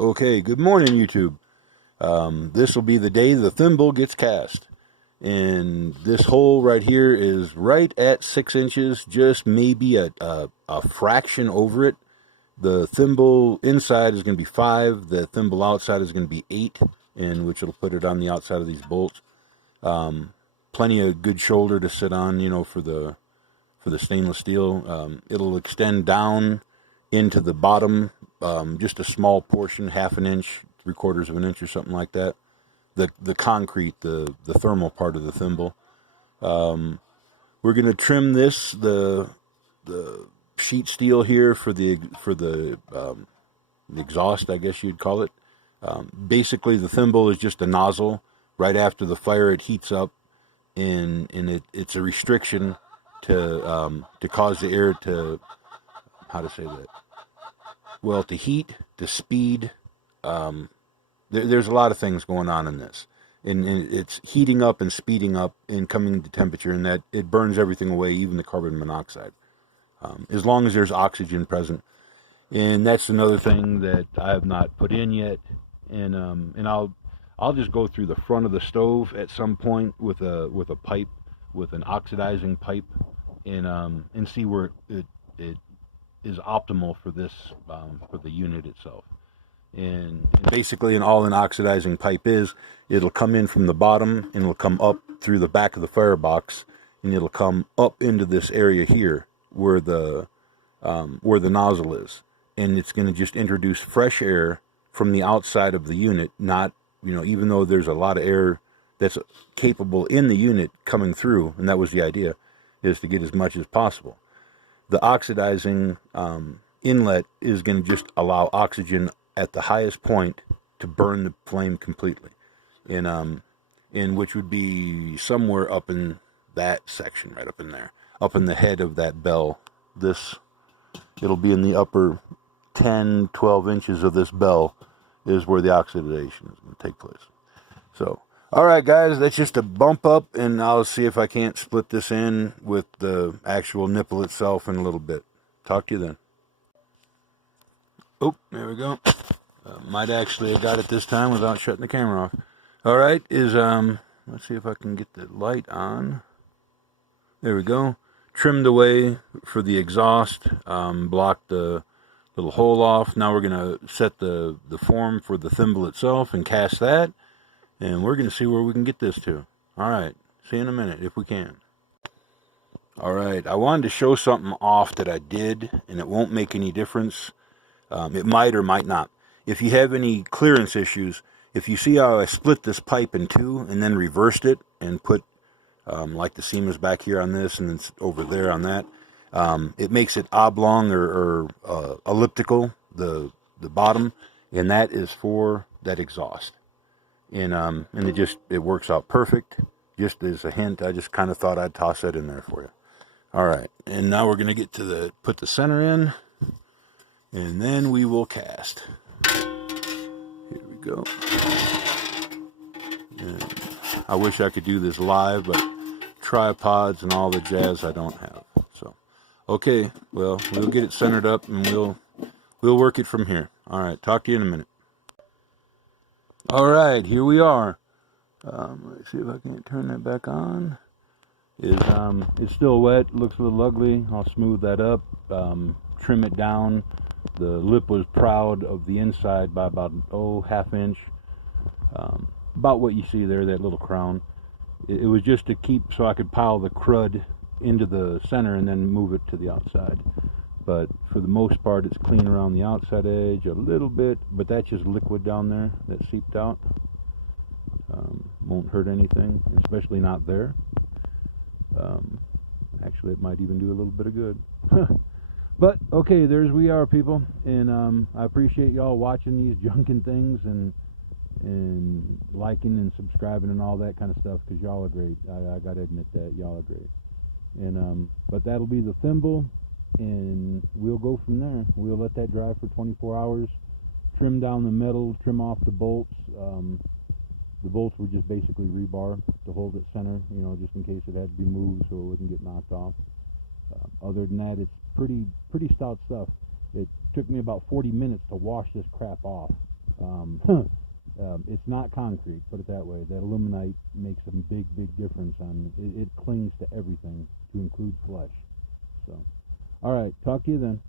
Okay, good morning, YouTube. This will be the day the thimble gets cast. And this hole right here is right at 6 inches, just maybe a fraction over it. The thimble inside is going to be 5, the thimble outside is going to be 8, and which will put it on the outside of these bolts. Plenty of good shoulder to sit on, for the stainless steel. It'll extend down into the bottom, just a small portion, half an inch, 3/4 of an inch or something like that. The concrete, the thermal part of the thimble. We're going to trim the sheet steel here for the exhaust, I guess you'd call it. Basically, the thimble is just a nozzle. Right after the fire, it heats up, and it's a restriction to cause the air to, how to say that? Well, to heat, to speed. There's a lot of things going on in this. And it's heating up and speeding up and coming to temperature, and that it burns everything away, even the carbon monoxide, as long as there's oxygen present. And that's another thing that I have not put in yet. And I'll just go through the front of the stove at some point with a pipe, with an oxidizing pipe, and see where it is optimal for this, for the unit itself. And basically all an oxidizing pipe is, it'll come in from the bottom and it'll come up through the back of the firebox, and it'll come up into this area here where the nozzle is, and it's going to just introduce fresh air from the outside of the unit. Not, even though there's a lot of air that's capable in the unit coming through, and that was the idea, is to get as much as possible. The oxidizing inlet is going to just allow oxygen at the highest point to burn the flame completely, in which would be somewhere up in that section, right up in there, up in the head of that bell. It'll be in the upper 10-12 inches of this bell is where the oxidation is going to take place. So, all right, guys, that's just a bump up, and I'll see if I can't split this in with the actual nipple itself in a little bit. Talk to you then. Oh, there we go. Might actually have got it this time without shutting the camera off. All right, let's see if I can get the light on. There we go. Trimmed away for the exhaust, blocked the little hole off. Now we're going to set the form for the thimble itself and cast that, and we're going to see where we can get this to. All right, see you in a minute if we can. All right, I wanted to show something off that I did, and it won't make any difference. It might or might not. If you have any clearance issues, if you see how I split this pipe in two and then reversed it and put like the seam is back here on this and it's over there on that, it makes it oblong or elliptical, the bottom, and that is for that exhaust. And it works out perfect. Just as a hint, I just kind of thought I'd toss that in there for you. All right, and now we're going to get to put the center in, and then we will cast. Here we go. And I wish I could do this live, but tripods and all the jazz I don't have. So, okay, well, we'll get it centered up, and we'll work it from here. All right, talk to you in a minute. All right, here we are. Let's see if I can turn that back on. It's still wet, looks a little ugly. I'll smooth that up, trim it down. The lip was proud of the inside by about, half inch. About what you see there, that little crown. It was just to keep, so I could pile the crud into the center and then move it to the outside. But for the most part, it's clean around the outside edge a little bit, but that's just liquid down there that seeped out. Won't hurt anything, especially not there. Actually, it might even do a little bit of good. But, okay, there's we are, people. And I appreciate y'all watching these junkin' things and liking and subscribing and all that kind of stuff, because y'all are great. I got to admit that. Y'all are great. And but that'll be the thimble, and we'll go from there. We'll let that dry for 24 hours, trim down the metal, trim off the bolts. The bolts were just basically rebar to hold it center, just in case it had to be moved so it wouldn't get knocked off. Other than that, it's pretty stout stuff. It took me about 40 minutes to wash this crap off. It's not concrete, put it that way. That aluminite makes a big, big difference on it. It clings to everything, to include flesh. So, all right, talk to you then.